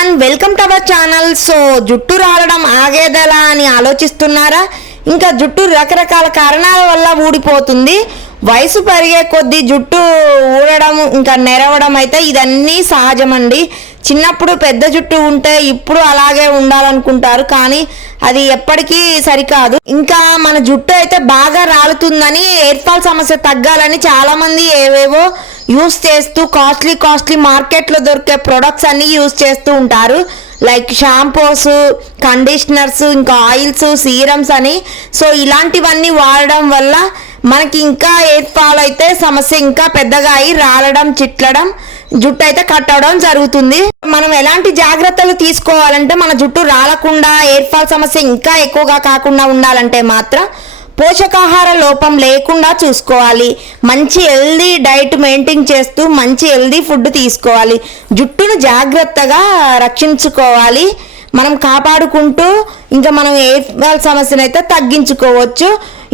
Everyone welcome to our channel. So జుట్టు రాలడం ఆగేదలా అని ఆలోచిస్తున్నారా? ఇంకా జుట్టు రకరకాల కారణాల వల్ల ఊడిపోతుంది. వయసు పెరిగే కొద్దీ జుట్టు ఊడడం ఇంకా నెరవడం అయితే ఇదన్నీ సహజమండి. చిన్నప్పుడు పెద్ద జుట్టు ఉంటే ఇప్పుడు అలాగే ఉండాలనుకుంటారు, కానీ అది ఎప్పటికీ సరికాదు. ఇంకా మన జుట్టు అయితే బాగా రాలుతుందని, హెయిర్ ఫాల్ సమస్య తగ్గాలని చాలామంది ఏవేవో యూస్ చేస్తూ కాస్ట్లీ మార్కెట్లో దొరికే ప్రొడక్ట్స్ అన్నీ యూస్ చేస్తూ ఉంటారు. లైక్ షాంపూస్, కండిషనర్స్, ఇంకా ఆయిల్స్, సీరమ్స్ అని. సో ఇలాంటివన్నీ వాడడం వల్ల మనకి ఇంకా హెయిర్ ఫాల్ అయితే సమస్య ఇంకా పెద్దగా అయి రాలడం, చిట్లడం, జుట్టు అయితే కట్ అవడం జరుగుతుంది. మనం ఎలాంటి జాగ్రత్తలు తీసుకోవాలంటే మన జుట్టు రాలకుండా, హెయిర్ ఫాల్ సమస్య ఇంకా ఎక్కువగా కాకుండా ఉండాలంటే మాత్రం పోషకాహార లోపం లేకుండా చూసుకోవాలి. మంచి హెల్దీ డైట్ మెయింటైన్ చేస్తూ మంచి హెల్దీ ఫుడ్ తీసుకోవాలి. జుట్టును జాగ్రత్తగా రక్షించుకోవాలి. మనం కాపాడుకుంటూ ఇంకా మనం హెయిర్ ఫాల్ సమస్యను అయితే తగ్గించుకోవచ్చు.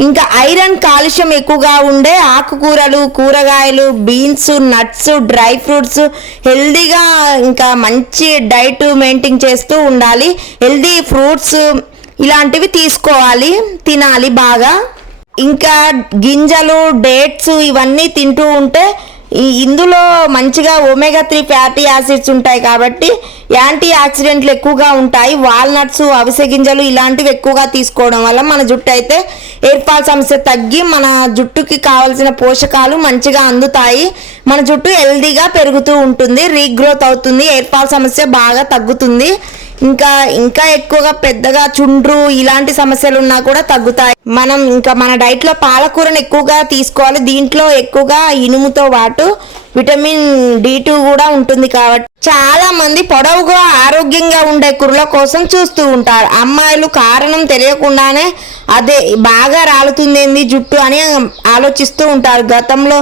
ఇంకా ఐరన్, కాల్షియం ఎక్కువగా ఉండే ఆకుకూరలు, కూరగాయలు, బీన్స్, నట్స్, డ్రై ఫ్రూట్స్ హెల్దీగా ఇంకా మంచి డైట్ మెయింటైన్ చేస్తూ ఉండాలి. హెల్దీ ఫ్రూట్స్ ఇలాంటివి తీసుకోవాలి, తినాలి బాగా. ఇంకా గింజలు, డేట్స్ ఇవన్నీ తింటూ ఉంటే ఇందులో మంచిగా ఒమేగా 3 ఫ్యాటీ యాసిడ్స్ ఉంటాయి కాబట్టి యాంటీ ఆక్సిడెంట్లు ఎక్కువగా ఉంటాయి. వాల్నట్స్, అవిసె గింజలు ఇలాంటివి ఎక్కువగా తీసుకోవడం వల్ల మన జుట్టు అయితే హెయిర్ ఫాల్ సమస్య తగ్గి మన జుట్టుకి కావాల్సిన పోషకాలు మంచిగా అందుతాయి. మన జుట్టు హెల్దీగా పెరుగుతూ ఉంటుంది, రీగ్రోత్ అవుతుంది, హెయిర్ ఫాల్ సమస్య బాగా తగ్గుతుంది. ఇంకా ఎక్కువగా పెద్దగా చుండ్రు ఇలాంటి సమస్యలు ఉన్నా కూడా తగ్గుతాయి. మనం ఇంకా మన డైట్లో పాలకూరను ఎక్కువగా తీసుకోవాలి. దీంట్లో ఎక్కువగా ఇనుముతో పాటు విటమిన్ D2 కూడా ఉంటుంది కాబట్టి చాలా మంది పొడవుగా ఆరోగ్యంగా ఉండే కుర్ల కోసం చూస్తూ ఉంటారు. అమ్మాయిలు కారణం తెలియకుండానే అదే బాగా రాలుతుంది జుట్టు అని ఆలోచిస్తూ ఉంటారు. గతంలో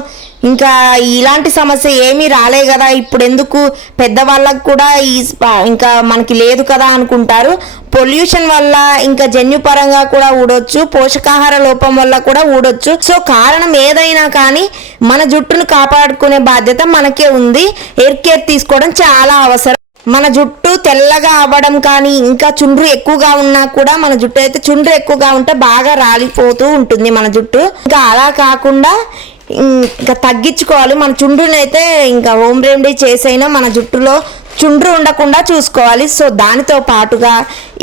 ఇంకా ఇలాంటి సమస్య ఏమీ రాలే కదా, ఇప్పుడు ఎందుకు పెద్దవాళ్ళకు కూడా ఇంకా మనకి లేదు కదా అనుకుంటారు. పొల్యూషన్ వల్ల ఇంకా జన్యుపరంగా కూడా ఊడొచ్చు, పోషకాహార లోపం వల్ల కూడా ఊడొచ్చు. సో కారణం ఏదైనా కానీ మన జుట్టును కాపాడుకునే బాధ్యత మనకే ఉంది. హెయిర్ కేర్ తీసుకోవడం చాలా అవసరం. మన జుట్టు తెల్లగా అవ్వడం కానీ, ఇంకా చుండ్రు ఎక్కువగా ఉన్నా కూడా, మన జుట్టు అయితే చుండ్రు ఎక్కువగా ఉంటే బాగా రాలిపోతూ ఉంటుంది మన జుట్టు. ఇంకా అలా కాకుండా ఇంకా తగ్గించుకోవాలి. మన చుండ్రుని అయితే ఇంకా హోమ్ రెమెడీ చేసైనా మన జుట్టులో చుండ్రు ఉండకుండా చూసుకోవాలి. సో దానితో పాటుగా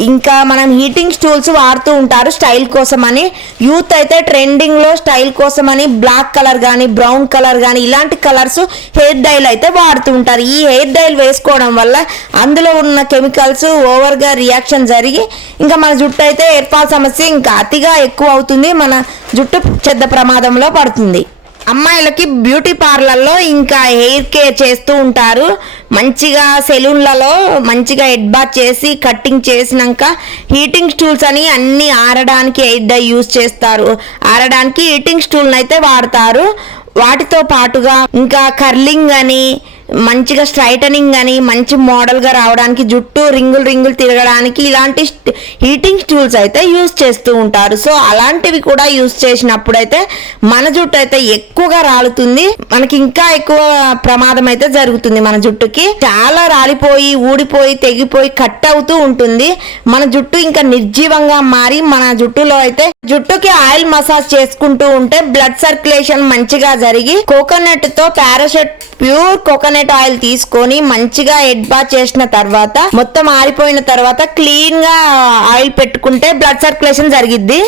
ఇంకా మనం హీటింగ్ స్టూల్స్ వాడుతూ ఉంటారు స్టైల్ కోసమని. యూత్ అయితే ట్రెండింగ్లో స్టైల్ కోసమని బ్లాక్ కలర్ కానీ, బ్రౌన్ కలర్ కానీ ఇలాంటి కలర్స్ హెయిర్ డైల్ అయితే వాడుతూ ఉంటారు. ఈ హెయిర్ డైల్ వేసుకోవడం వల్ల అందులో ఉన్న కెమికల్స్ ఓవర్గా రియాక్షన్ జరిగి ఇంకా మన జుట్టు అయితే హెయిర్ ఫాల్ సమస్య ఇంకా అతిగా ఎక్కువ అవుతుంది. మన జుట్టు చెడ్డ ప్రమాదంలో పడుతుంది. అమ్మాయిలకి బ్యూటీ పార్లర్లో ఇంకా హెయిర్ కేర్ చేస్తూ ఉంటారు. మంచిగా సెలూన్లలో మంచిగా హెడ్ బాత్ చేసి కట్టింగ్ చేసినాక హీటింగ్ స్టూల్స్ అని అన్ని ఆరడానికి హెయిర్ డై యూజ్ చేస్తారు. ఆరడానికి హీటింగ్ స్టూల్ని అయితే వాడతారు. వాటితో పాటుగా ఇంకా కర్లింగ్ అని, మంచిగా స్ట్రైటనింగ్ అని, మంచి మోడల్గా రావడానికి, జుట్టు రింగులు తిరగడానికి ఇలాంటి హీటింగ్ స్టూల్స్ అయితే యూజ్ చేస్తూ ఉంటారు. సో అలాంటివి కూడా యూజ్ చేసినప్పుడైతే మన జుట్టు అయితే ఎక్కువగా రాలుతుంది, మనకి ఇంకా ఎక్కువ ప్రమాదం అయితే జరుగుతుంది. మన జుట్టుకి చాలా రాలిపోయి, ఊడిపోయి, తెగిపోయి కట్ అవుతూ ఉంటుంది. మన జుట్టు ఇంకా నిర్జీవంగా మారి మన జుట్టులో అయితే జుట్టుకి ఆయిల్ మసాజ్ చేసుకుంటూ ఉంటే బ్లడ్ సర్క్యులేషన్ మంచిగా జరిగి కోకోనట్ తో పారాషూట్ ప్యూర్ కోకోనట్ ఆయిల్ తీసుకొని మంచిగా హెడ్ బాత్ చేసిన తర్వాత మొత్తం ఆరిపోయిన తర్వాత క్లీన్ గా ఆయిల్ పెట్టుకుంటే బ్లడ్ సర్క్యులేషన్ జరిగిద్ది.